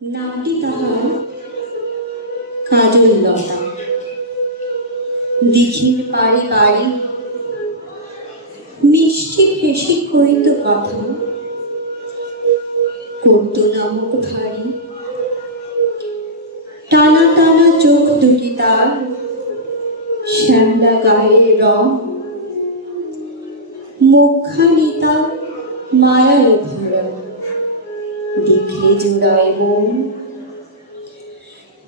নামটি তাহার কাজললতা। দিঘির পাড়ে বাড়ি, মিষ্টি হেসে কইত কথা, করত না মুখ ভারী। টানা টানা চোখ দুটি তার, শ্যামলা গায়ের রং, মুখখানি তার মায়ার ভরা, দেখলে জোড়ায় মন।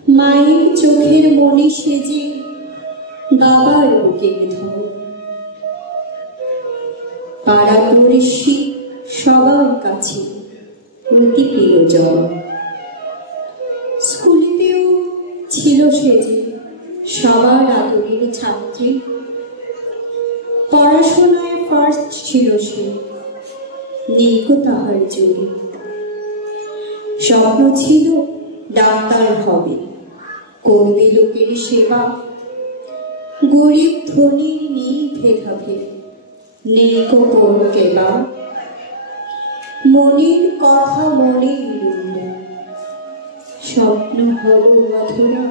মায়ের চোখের মনি সেজে বাবার বুকের ধর। পাড়া পড়শি সবার কাছে অতি প্রিয়জন। স্কুলেতেও ছিল সেজে সবার আদরের ছাত্রী। পড়াশোনায় ফার্স্ট ছিল সে, নেই তাহার জুড়ি। স্বপ্ন ছিল ডাক্তার হবে, করবে লোকের সেবা। গরিব ধনী নেই ভেদাভেদ, নেই কোন কেবা। মনের কথা মনেই রইল, স্বপ্ন হলো অধরা।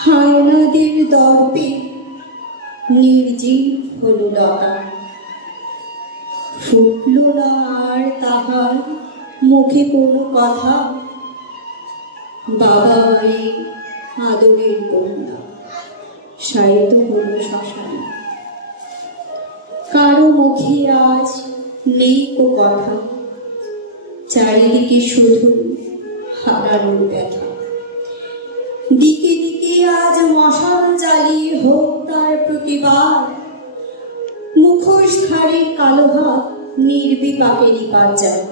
হায়নাদের দর্পে নির্জীব হলো লতা। ফুটল না আর তাহার মুখে কোনো কথা। বাবা মায়ের আদরের কন্যা শায়িত হলো শ্মশানে। কারো মুখে আজ নেই কো কথা, চারিদিকে শুধু হারানোর ব্যথা। দিকে দিকে আজ মশাল জ্বালিয়ে হোক তার প্রতিবাদ। মুখোশ ধারে কালো হাত নির্বিপাকে নিপাত যায়।